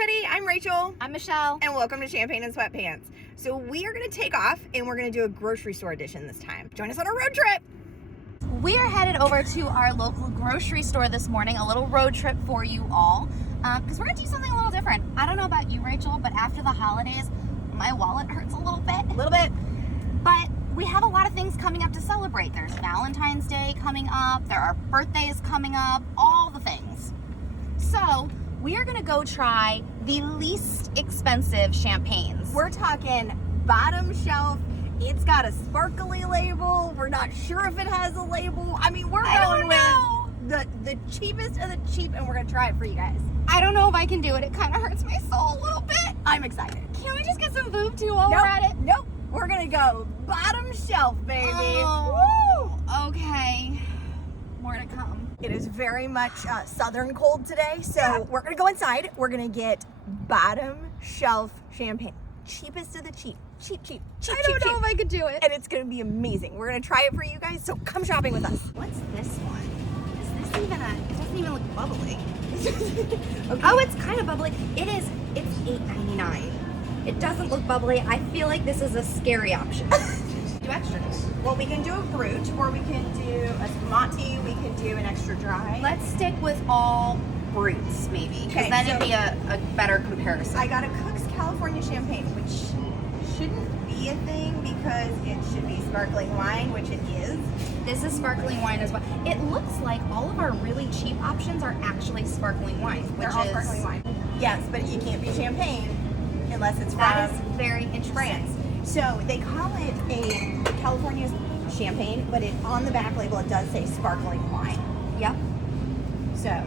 everybody, I'm Rachel. I'm Michelle. And welcome to Champagne and Sweatpants. So we are going to take off and we're going to do a grocery store edition this time. Join us on our road trip. We are headed over to our local grocery store this morning, a little road trip for you all, because we're going to do something a little different. I don't know about you, Rachel, but after the holidays, my wallet hurts a little bit. A little bit. But we have a lot of things coming up to celebrate. There's Valentine's Day coming up, there are birthdays coming up, all the things. So we are gonna go try the least expensive champagnes. We're talking bottom shelf. It's got a sparkly label. We're not sure if it has a label. I mean, we're going with the cheapest of the cheap, and we're gonna try it for you guys. I don't know if I can do it. It kind of hurts my soul a little bit. I'm excited. Can we just get some boob too while we're at it? Nope. We're gonna go bottom shelf, baby. Oh, woo! Okay. More to come. It is very much southern cold today, so we're gonna go inside. We're gonna get bottom shelf champagne, cheapest of the cheap. Cheap. I don't know if I could do it. And it's gonna be amazing. We're gonna try it for you guys, so come shopping with us. What's this one? Is this even it doesn't even look bubbly. Okay. Oh, it's kind of bubbly. It's $8.99. It doesn't look bubbly. I feel like this is a scary option. Do extra. Well, we can do a brut, or we can do a spumante, we can do an extra dry. Let's stick with all brutes, maybe, because Okay, then so it'd be a better comparison. I got a Cook's California champagne, which shouldn't be a thing because it should be sparkling wine, which it is. This is sparkling wine as well. It looks like all of our really cheap options are actually sparkling wine, which They're all is sparkling wine. Yes, but it can't be champagne unless it's that from is very interesting. France. So they call it a California champagne, but on the back label it does say sparkling wine. Yep. So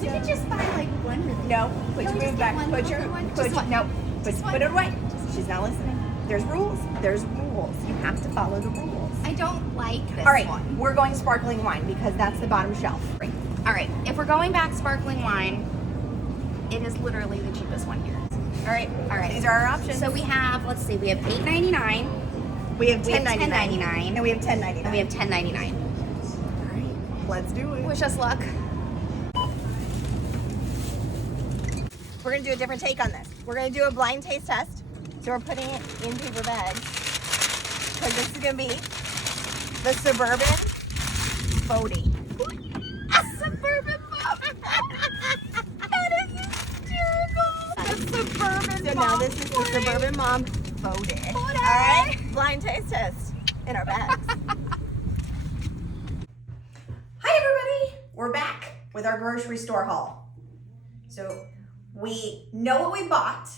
We could just buy like one really. no, put Can your we move just back. get one? Put your Just one? put Just your one? no. Just Put one? it away. She's not listening. There's rules. There's rules. You have to follow the rules. I don't like this All right, one. we're going sparkling wine because that's the bottom shelf. Right. All right, if we're going back sparkling wine, it is literally the cheapest one here. All right. All right. These are our options. So we have, let's see, we have $8.99, we have we have $10.99, $10.99, and we have $10.99. and we have $10.99. All right, let's do it. Wish us luck. We're gonna do a different take on this. We're gonna do a blind taste test. So we're putting it in paper bags because this is gonna be the Suburban Bodie. Suburban mom. That is hysterical. The Suburban So mom. now this is the Suburban Mom Bodie. All right, blind taste test in our bags. Hi everybody, we're back with our grocery store haul. So we know what we bought,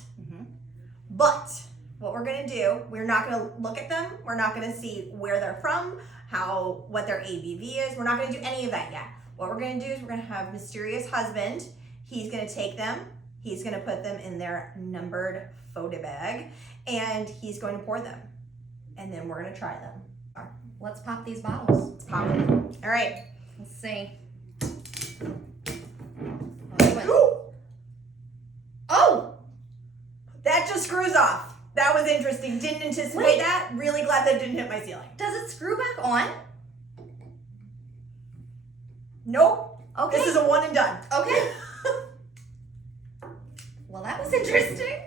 but what we're gonna do, we're not gonna look at them. We're not gonna see where they're from, what their ABV is. We're not gonna do any of that yet. What we're gonna do is we're gonna have mysterious husband. He's gonna take them. He's gonna put them in their numbered photo bag, and he's going to pour them. And then we're gonna try them. Let's pop these bottles. Let's pop them. All right. Let's see. Oh! That just screws off. That was interesting. Didn't anticipate Wait. that. Really glad that didn't hit my ceiling. Does it screw back on? Nope. Okay. This is a one and done. Okay. Well, that was interesting.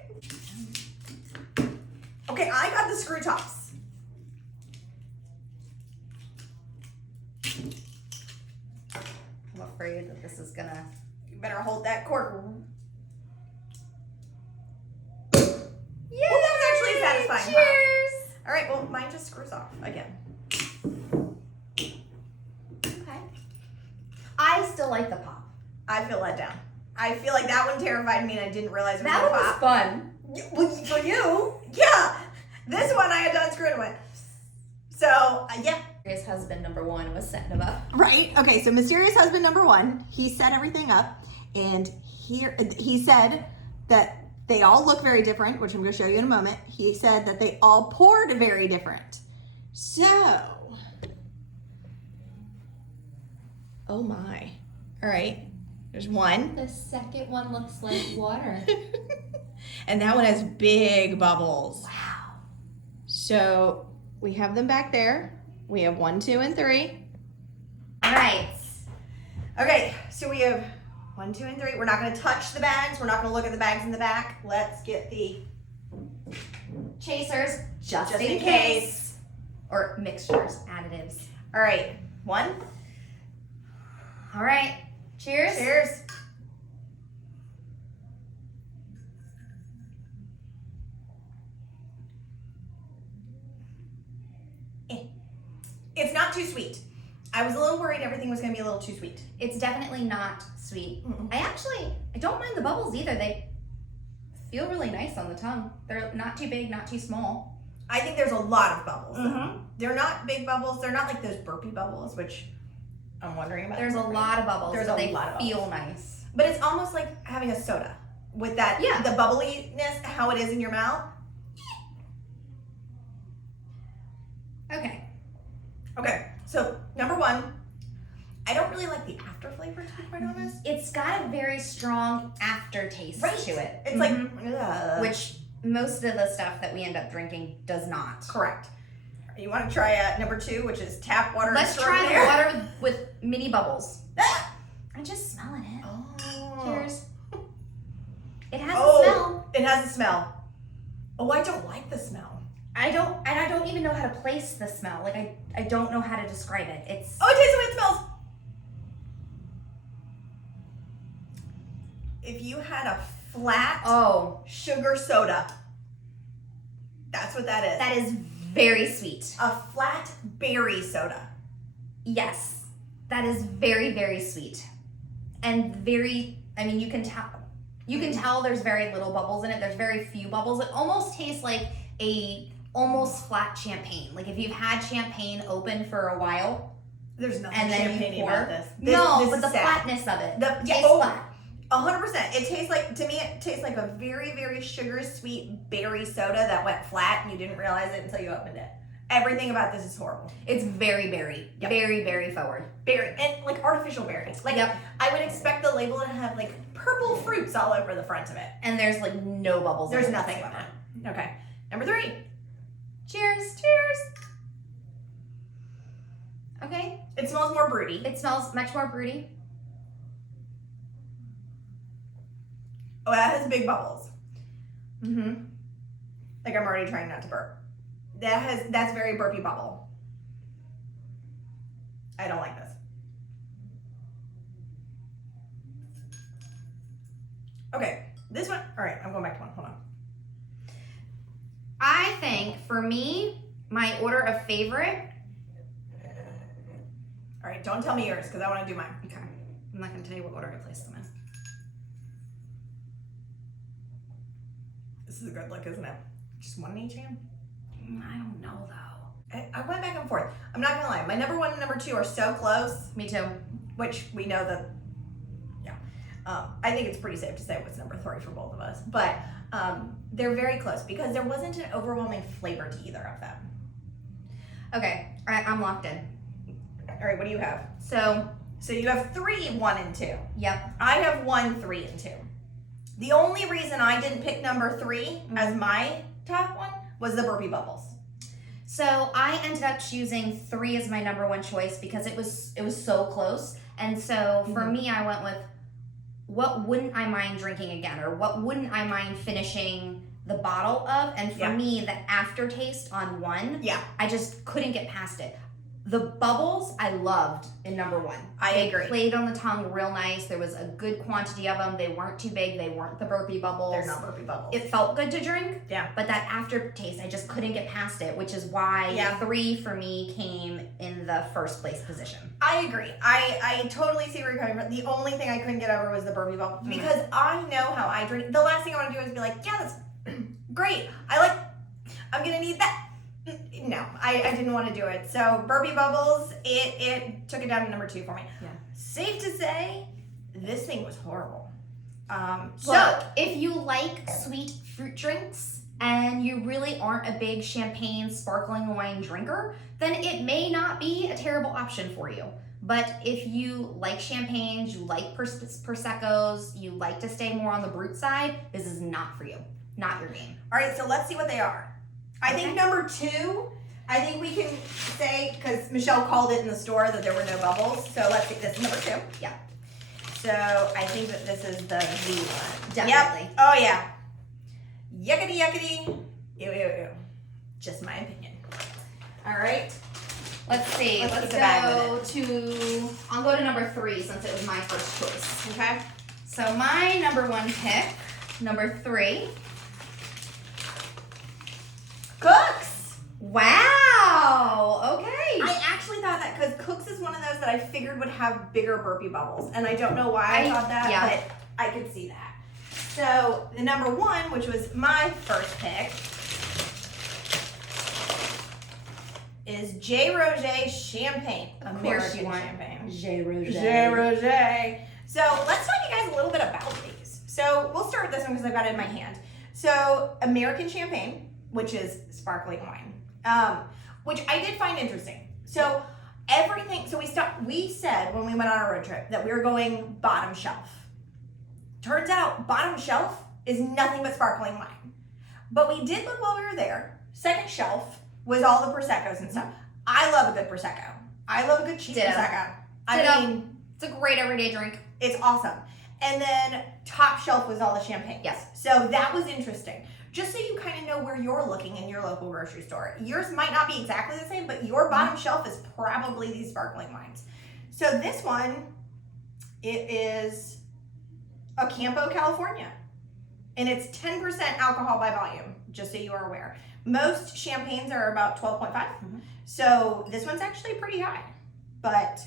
Okay, I got the screw tops. I'm afraid that this is gonna. You better hold that cork. Yeah, Well, that was actually satisfying. Cheers. All right, well, mine just screws off again. Okay. I still like the pop. I feel let down. I feel like that one terrified me and I didn't realize it was That gonna one was pop. fun. Well, for you, yeah. This one I had to unscrew and it went. So, yeah. His husband number one was setting him up. Right. Okay. So mysterious husband number one, he set everything up, and here he said that they all look very different, which I'm going to show you in a moment. He said that they all poured very different. So, oh my. All right. There's one, The second one looks like water. and that one has big bubbles. Wow. So we have them back there. We have 1, 2, and 3. All right. Okay, so we have 1, 2, and 3. We're not going to touch the bags. We're not going to look at the bags in the back. Let's get the chasers, just in in case. case. Or mixtures, additives. All right, 1. All right, cheers. Cheers. It's not too sweet. I was a little worried everything was going to be a little too sweet. It's definitely not sweet. Mm-mm. I don't mind the bubbles either. They feel really nice on the tongue. They're not too big, not too small. I think there's a lot of bubbles. Mm-hmm. They're not big bubbles. They're not like those burpy bubbles, which I'm wondering about. There's a lot of bubbles. There's but a they lot of feel bubbles. nice. But it's almost like having a soda with that, Yeah. the bubbliness, how it is in your mouth. Okay. Okay, so number 1, I don't really like the after flavor, to be quite honest. It's got a very strong aftertaste to it. It's Mhm. like, which most of the stuff that we end up drinking does not. correct. You want to try number 2, which is tap water. Let's try the extraordinaire? water with mini bubbles. Ah! I'm just smelling it. Oh. Cheers. It has a Oh, smell. it has a smell. Oh, I don't like the smell. I don't even know how to place the smell. Like I don't know how to describe it. It's Oh, it tastes the way it smells. If you had a flat sugar soda, that's what that is. that is very sweet. A flat berry soda. Yes. That is very, very sweet. And very, I mean, you can tell there's very little bubbles in it. There's very few bubbles. It almost tastes like a almost flat champagne. Like if you've had champagne open for a while There's nothing and then champagne you pour. about this. No, this but is the sad. flatness of it. The- tastes oh. flat. 100%. It tastes like, to me, it tastes like a very, very sugar sweet berry soda that went flat and you didn't realize it until you opened it. Everything about this is horrible. It's very berry. Yep. Very, very forward. Berry, and like artificial berries. Like, Yep. I would expect the label to have like purple fruits all over the front of it. And there's like no bubbles. There's in it nothing in whatsoever. it. Okay. Number 3. Cheers. Cheers. Okay. It smells more broody. It smells much more broody. Oh, that has big bubbles. Mm-hmm. Like I'm already trying not to burp. That's very burpy bubble. I don't like this. Okay, this one. All right, I'm going back to 1. Hold on. I think for me, my order of favorite. All right, don't tell me yours because I want to do mine. Okay. I'm not going to tell you what order I placed them in. This is a good look, isn't it? Just 1 in each hand. I don't know though. I went back and forth. I'm not gonna lie. My number 1 and number 2 are so close, Me too. which we know that. Yeah, I think it's pretty safe to say what's number 3 for both of us. But they're very close because there wasn't an overwhelming flavor to either of them. Okay. All right. I'm locked in. All right, what do you have? So, So you have 3, 1, and 2. yep. I have 1, 3, and 2. The only reason I didn't pick number 3 as my top one was the burpy bubbles. So I ended up choosing 3 as my number 1 choice because it was so close. And so for me, I went with what wouldn't I mind drinking again, or what wouldn't I mind finishing the bottle of? And for me, the aftertaste on 1, I just couldn't get past it. The bubbles I loved in number 1. I agree. They played on the tongue real nice. There was a good quantity of them. They weren't too big. They weren't the burpy bubbles. They're not burpy bubbles. It felt good to drink. Yeah. But that aftertaste, I just couldn't get past it, which is why 3 for me came in the first place position. I agree. I totally see where you're coming from. The only thing I couldn't get over was the burpy bubbles because I know how I drink. The last thing I want to do is be like, yeah, that's great. I'm going to need that. No, I didn't want to do it. So burpy bubbles, it took it down to number 2 for me. Yeah. Safe to say, this thing was horrible. So if you like sweet fruit drinks and you really aren't a big champagne sparkling wine drinker, then it may not be a terrible option for you. But if you like champagnes, you like Prosecco's, you like to stay more on the brut side, this is not for you. Not your game. All right, so let's see what they are. I think number 2, I think we can say, because Michelle called it in the store that there were no bubbles. So let's see, this is number 2. Yeah. So I think that this is the V one. Definitely. Yep. Oh yeah. Yuckity yuckity. Ew ew ew. Just my opinion. All right. Let's see. Let's Let's keep the bag I'll go to number 3 since it was my first choice. Okay. So my number 1 pick, number 3. Cooks. Wow. Okay. I actually thought that because Cooks is one of those that I figured would have bigger burpee bubbles, and I don't know why I thought that, yeah. but I could see that. So the number 1, which was my first pick, is J. Roget Champagne. American Champagne. J. Roget. J. Roget. So let's talk to you guys a little bit about these. So we'll start with this one because I've got it in my hand. So American Champagne, which is sparkling wine, which I did find interesting. So everything, so we said when we went on our road trip that we were going bottom shelf. Turns out bottom shelf is nothing but sparkling wine. But we did look while we were there. Second shelf was all the Prosecco's and stuff. I love a good Prosecco. I love a good cheap Prosecco. I mean, it's a great everyday drink. it's awesome. And then top shelf was all the champagne. Yes. So that was interesting. Just so you kind of know where you're looking in your local grocery store. Yours might not be exactly the same, but your bottom shelf is probably these sparkling wines. So this one, it is a Campo, California. And it's 10% alcohol by volume, just so you are aware. Most champagnes are about 12.5. So this one's actually pretty high. But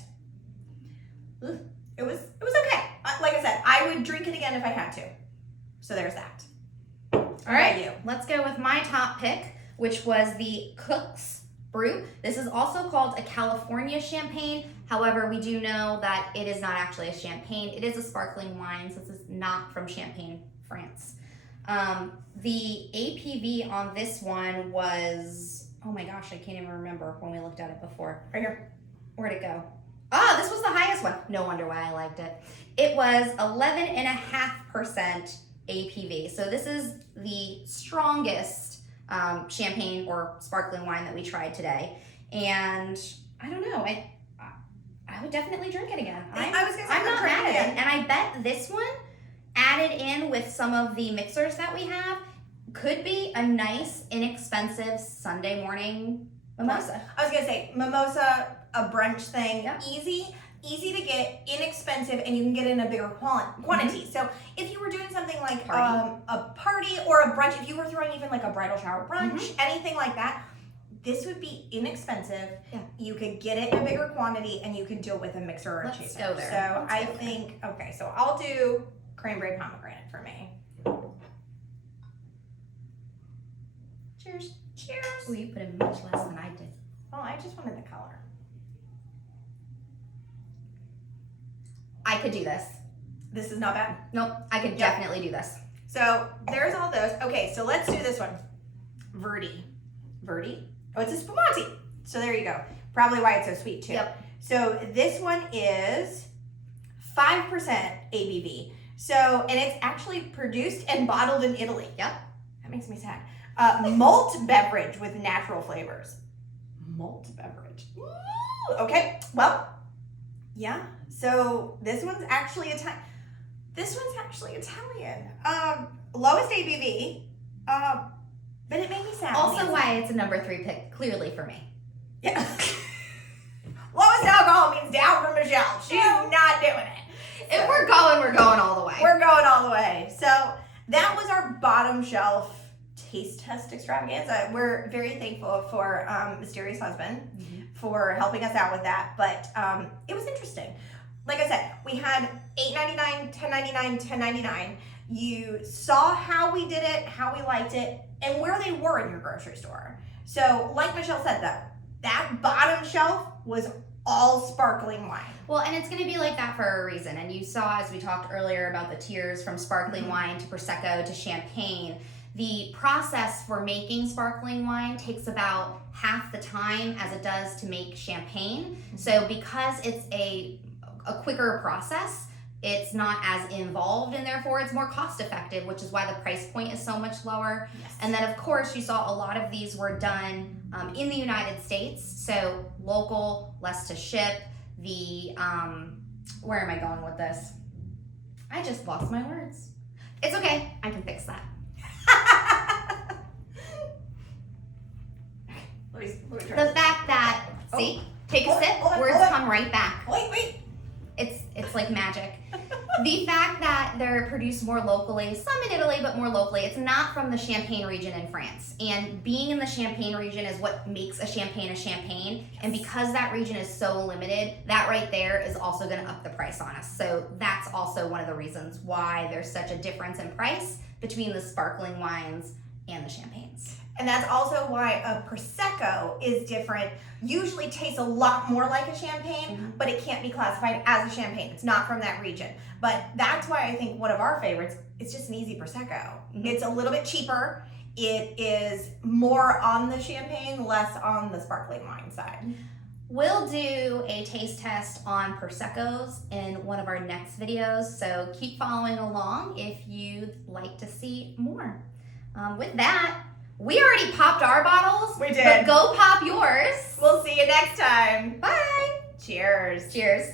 it was okay. Like I said, I would drink it again if I had to. So there's that. All right, let's go with my top pick, which was the Cook's Brew. This is also called a California champagne. However, we do know that it is not actually a champagne. It is a sparkling wine, so this is not from Champagne, France. The APV on this one was, oh my gosh, I can't even remember when we looked at it before. Right here. Where'd it go? Ah, this was the highest one. No wonder why I liked it. It was 11.5% APV. So this is the strongest champagne or sparkling wine that we tried today. And I don't know, I would definitely drink it again. I'm not mad at it. And I bet this one added in with some of the mixers that we have could be a nice, inexpensive Sunday morning mimosa. I was gonna say mimosa, a brunch thing, Yeah. easy to get, inexpensive, and you can get it in a bigger quantity. So if you were doing something like a party or a brunch, if you were throwing even like a bridal shower brunch, anything like that, this would be inexpensive. Yeah. You could get it in a bigger quantity, and you could do it with a mixer or a chaser. Let's go there. So I think, okay, so I'll do cranberry pomegranate for me. Cheers. Cheers. Ooh, you put in much less than I did. Well, I just wanted the color. I could do this. This is not bad. Nope, I could definitely do this. So there's all those. Okay, so let's do this one. Verdi. Oh, it's a spumante. So there you go. Probably why it's so sweet too. Yep. So this one is 5% ABV. So, and it's actually produced and bottled in Italy. Yep. That makes me sad. Malt beverage with natural flavors. Malt beverage. Ooh, okay, well, yeah. So this one's actually Italian. Lowest ABV, but it made me sad. Also why it's a number 3 pick, clearly for me. Yeah. Lowest alcohol means down from Michelle. She's not doing it. If we're going all the way. We're going all the way. So that was our bottom shelf taste test extravaganza. We're very thankful for Mysterious Husband for helping us out with that. But it was interesting. Like I said, we had $8.99, $10.99, $10.99. You saw how we did it, how we liked it, and where they were in your grocery store. So, like Michelle said, though, that bottom shelf was all sparkling wine. Well, and it's going to be like that for a reason. And you saw, as we talked earlier, about the tiers from sparkling wine to Prosecco to Champagne. The process for making sparkling wine takes about half the time as it does to make champagne. So because it's a quicker process, it's not as involved, and therefore it's more cost effective, which is why the price point is so much lower. Yes. And then of course you saw a lot of these were done in the United States, so local, less to ship. The where am I going with this? I just lost my words. It's okay. I can fix that. Let me try. The fact that, see, take a Hold on, sip, hold on, words hold on. come right back. Wait. It's like magic. The fact that they're produced more locally, some in Italy, but more locally, it's not from the Champagne region in France. And being in the Champagne region is what makes a champagne. And because that region is so limited, that right there is also gonna up the price on us. So that's also one of the reasons why there's such a difference in price between the sparkling wines and the champagnes. And that's also why a Prosecco is different. Usually tastes a lot more like a champagne, but it can't be classified as a champagne. It's not from that region. But that's why I think one of our favorites, it's just an easy Prosecco. It's a little bit cheaper. It is more on the champagne, less on the sparkling wine side. We'll do a taste test on Proseccos in one of our next videos, so keep following along if you'd like to see more. With that, we already popped our bottles. We did. But go pop yours. We'll see you next time. Bye. Cheers. Cheers.